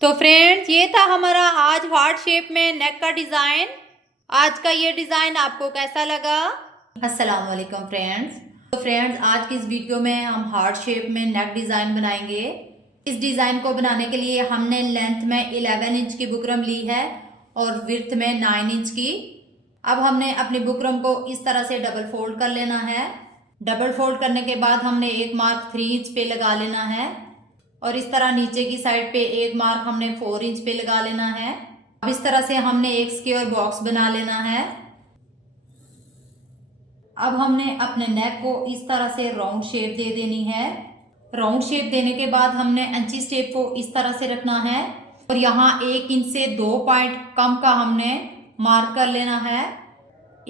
तो फ्रेंड्स, ये था हमारा आज हार्ट शेप में नेक का डिज़ाइन। आज का ये डिज़ाइन आपको कैसा लगा? अस्सलाम वालेकुम फ्रेंड्स। तो फ्रेंड्स, आज की इस वीडियो में हम हार्ट शेप में नेक डिज़ाइन बनाएंगे। इस डिज़ाइन को बनाने के लिए हमने लेंथ में 11 इंच की बुकरम ली है और विड्थ में 9 इंच की। अब हमने अपनी बुकरम को इस तरह से डबल फोल्ड कर लेना है। डबल फोल्ड करने के बाद हमने एक मार्क 3 इंच पे लगा लेना है और इस तरह नीचे की साइड पे एक मार्क हमने 4 इंच पे लगा लेना है। अब इस तरह से हमने एक स्क्वायर बॉक्स बना लेना है। अब हमने अपने नेक को इस तरह से राउंड शेप दे देनी है। राउंड शेप देने के बाद हमने अंची स्टेप को इस तरह से रखना है और यहाँ 1 इंच से 2 पॉइंट कम का हमने मार्क कर लेना है।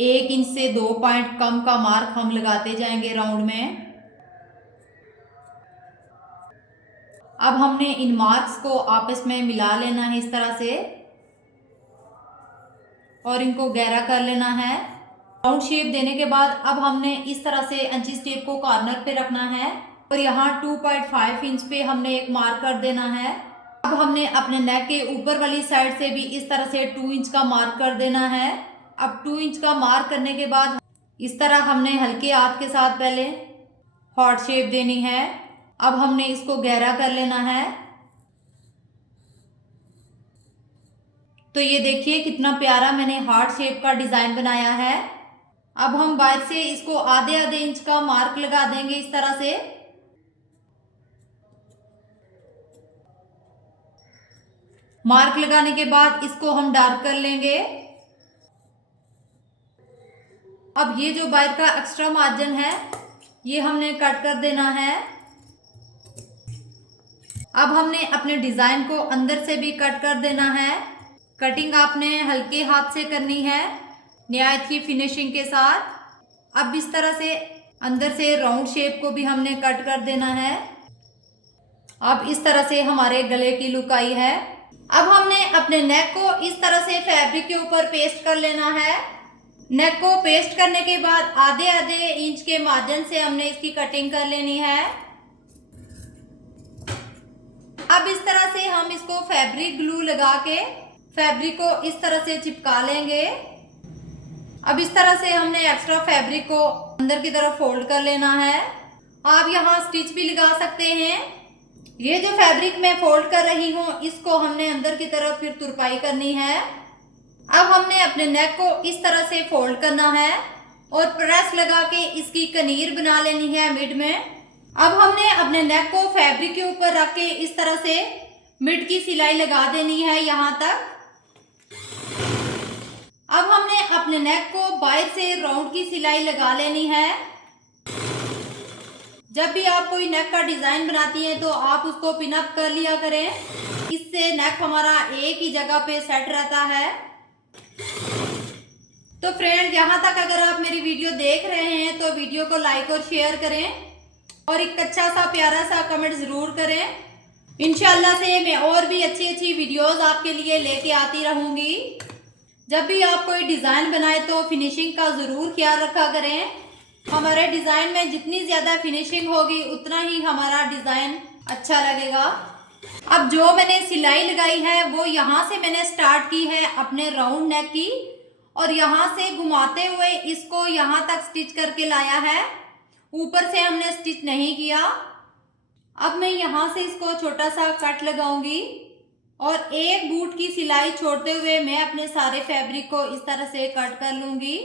1 इंच से 2 पॉइंट कम का मार्क हम लगाते जाएंगे राउंड में। अब हमने इन मार्क्स को आपस में मिला लेना है इस तरह से और इनको गहरा कर लेना है। राउंड शेप देने के बाद अब हमने इस तरह से अंची स्टेप को कॉर्नर पे रखना है और यहाँ 2.5 इंच पे हमने एक मार्क कर देना है। अब हमने अपने नेक के ऊपर वाली साइड से भी इस तरह से 2 इंच का मार्क कर देना है। अब 2 इंच का मार्क करने के बाद इस तरह हमने हल्के हाथ के साथ पहले हार्ट शेप देनी है। अब हमने इसको गहरा कर लेना है। तो ये देखिए कितना प्यारा मैंने हार्ट शेप का डिजाइन बनाया है। अब हम बाहर से इसको आधे आधे इंच का मार्क लगा देंगे इस तरह से। मार्क लगाने के बाद इसको हम डार्क कर लेंगे। अब ये जो बाहर का एक्स्ट्रा मार्जिन है ये हमने कट कर देना है। अब हमने अपने डिजाइन को अंदर से भी कट कर देना है। कटिंग आपने हल्के हाथ से करनी है निहायत ही फिनिशिंग के साथ। अब इस तरह से अंदर से राउंड शेप को भी हमने कट कर देना है। अब इस तरह से हमारे गले की लुक आई है। अब हमने अपने नेक को इस तरह से फैब्रिक के ऊपर पेस्ट कर लेना है। नेक को पेस्ट करने के बाद आधे आधे इंच के मार्जिन से हमने इसकी कटिंग कर लेनी है। अब इस तरह से हम इसको फैब्रिक ग्लू लगा के फैब्रिक को इस तरह से चिपका लेंगे। अब इस तरह से हमने एक्स्ट्रा फैब्रिक को अंदर की तरफ फोल्ड कर लेना है। आप यहाँ स्टिच भी लगा सकते हैं। ये जो फैब्रिक मैं फोल्ड कर रही हूँ इसको हमने अंदर की तरफ फिर तुरपाई करनी है। अब हमने अपने नेक को इस तरह से फोल्ड करना है और प्रेस लगा के इसकी कनीर बना लेनी है मिड में। अब हमने अपने नेक को फैब्रिक के ऊपर रख के इस तरह से मिड की सिलाई लगा देनी है यहाँ तक। अब हमने अपने नेक को बाहर से राउंड की सिलाई लगा लेनी है। जब भी आप कोई नेक का डिजाइन बनाती हैं तो आप उसको पिन अप कर लिया करें, इससे नेक हमारा एक ही जगह पे सेट रहता है। तो फ्रेंड्स, यहाँ तक अगर आप मेरी वीडियो देख रहे हैं तो वीडियो को लाइक और शेयर करें और एक अच्छा सा प्यारा सा कमेंट जरूर करें। इंशाल्लाह से मैं और भी अच्छी अच्छी वीडियोस आपके लिए लेके आती रहूंगी। जब भी आप कोई डिजाइन बनाए तो फिनिशिंग का जरूर ख्याल रखा करें। हमारे डिजाइन में जितनी ज्यादा फिनिशिंग होगी उतना ही हमारा डिजाइन अच्छा लगेगा। अब जो मैंने सिलाई लगाई है वो यहाँ से मैंने स्टार्ट की है अपने राउंड नेक की और यहाँ से घुमाते हुए इसको यहाँ तक स्टिच करके लाया है। ऊपर से हमने स्टिच नहीं किया। अब मैं यहाँ से इसको छोटा सा कट लगाऊंगी और एक बूट की सिलाई छोड़ते हुए मैं अपने सारे फैब्रिक को इस तरह से कट कर लूंगी।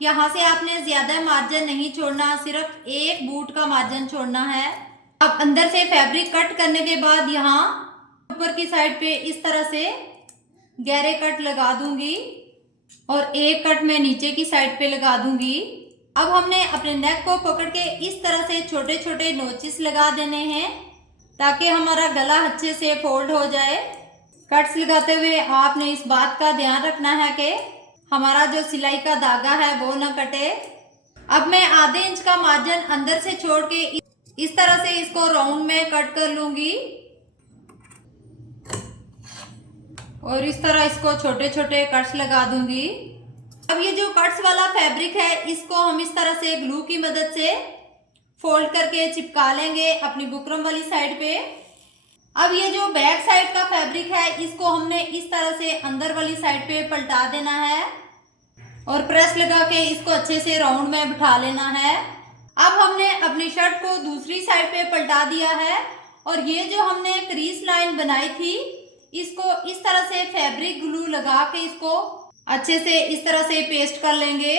यहाँ से आपने ज्यादा मार्जिन नहीं छोड़ना, सिर्फ एक बूट का मार्जिन छोड़ना है। अब अंदर से फैब्रिक कट करने के बाद यहाँ ऊपर की साइड पे इस तरह से गहरे कट लगा दूंगी और एक कट मैं नीचे की साइड पे लगा दूंगी। अब हमने अपने नेक को पकड़ के इस तरह से छोटे छोटे नोचिस लगा देने हैं ताकि हमारा गला अच्छे से फोल्ड हो जाए। कट्स लगाते हुए आपने इस बात का ध्यान रखना है कि हमारा जो सिलाई का धागा है वो ना कटे। अब मैं आधे इंच का मार्जिन अंदर से छोड़ के इस तरह से इसको राउंड में कट कर लूंगी और इस तरह इसको छोटे छोटे कट्स लगा दूंगी। अब ये जो कट्स वाला फैब्रिक है इसको हम इस तरह से ग्लू की मदद से फोल्ड करके चिपका लेंगे अपनी बुकरम वाली साइड पे। अब ये जो बैक साइड का फैब्रिक है इसको हमने इस तरह से अंदर वाली साइड पे पलटा देना है और प्रेस लगा के इसको अच्छे से राउंड में बिठा लेना है। अब हमने अपनी शर्ट को दूसरी साइड पे पलटा दिया है और ये जो हमने क्रीज लाइन बनाई थी इसको इस तरह से फैब्रिक ग्लू लगा के इसको अच्छे से इस तरह से पेस्ट कर लेंगे।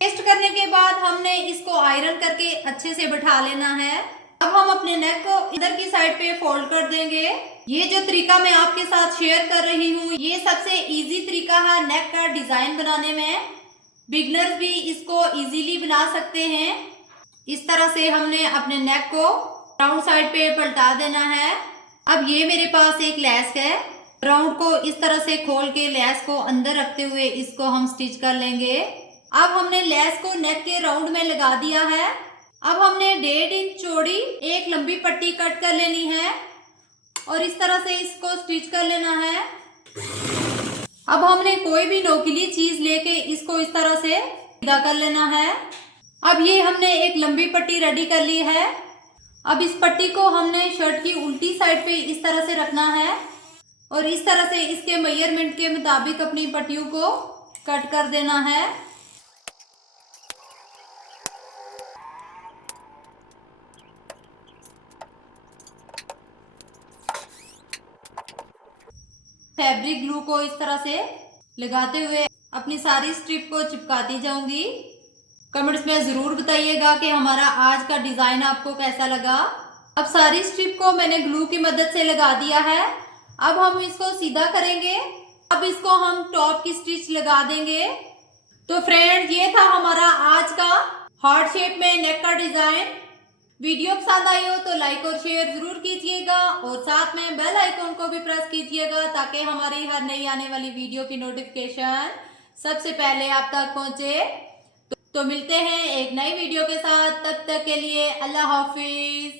पेस्ट करने के बाद हमने इसको आयरन करके अच्छे से बिठा लेना है। अब हम अपने नेक को इधर की साइड पे फोल्ड कर देंगे। ये जो तरीका मैं आपके साथ शेयर कर रही हूँ ये सबसे इजी तरीका है नेक का डिजाइन बनाने में। बिगनर्स भी इसको इजीली बना सकते हैं। इस तरह से हमने अपने नेक को राउंड साइड पे पलटा देना है। अब ये मेरे पास एक लेस है, राउंड को इस तरह से खोल के लेस को अंदर रखते हुए इसको हम स्टिच कर लेंगे। अब हमने लेस को नेक के राउंड में लगा दिया है। अब हमने 1.5 इंच चौड़ी एक लंबी पट्टी कट कर लेनी है और इस तरह से इसको स्टिच कर लेना है। अब हमने कोई भी नोकीली चीज लेके इसको इस तरह से सीधा कर लेना है। अब ये हमने एक लंबी पट्टी रेडी कर ली है। अब इस पट्टी को हमने शर्ट की उल्टी साइड पे इस तरह से रखना है और इस तरह से इसके मेजरमेंट के मुताबिक अपनी पट्टियों को कट कर देना है। फैब्रिक ग्लू को इस तरह से लगाते हुए अपनी सारी स्ट्रिप को चिपकाती जाऊंगी। कमेंट्स में जरूर बताइएगा कि हमारा आज का डिजाइन आपको कैसा लगा। अब सारी स्ट्रिप को मैंने ग्लू की मदद से लगा दिया है। अब हम इसको सीधा करेंगे। अब इसको हम टॉप की स्टिच लगा देंगे। तो फ्रेंड्स ये था हमारा आज का हार्ट शेप में नेक का डिजाइन। वीडियो पसंद आई हो तो लाइक और शेयर जरूर कीजिएगा और साथ में बेल आइकॉन को भी प्रेस कीजिएगा ताकि हमारी हर नई आने वाली वीडियो की नोटिफिकेशन सबसे पहले आप तक पहुंचे। तो मिलते हैं एक नई वीडियो के साथ, तब तक के लिए अल्लाह हाफिज।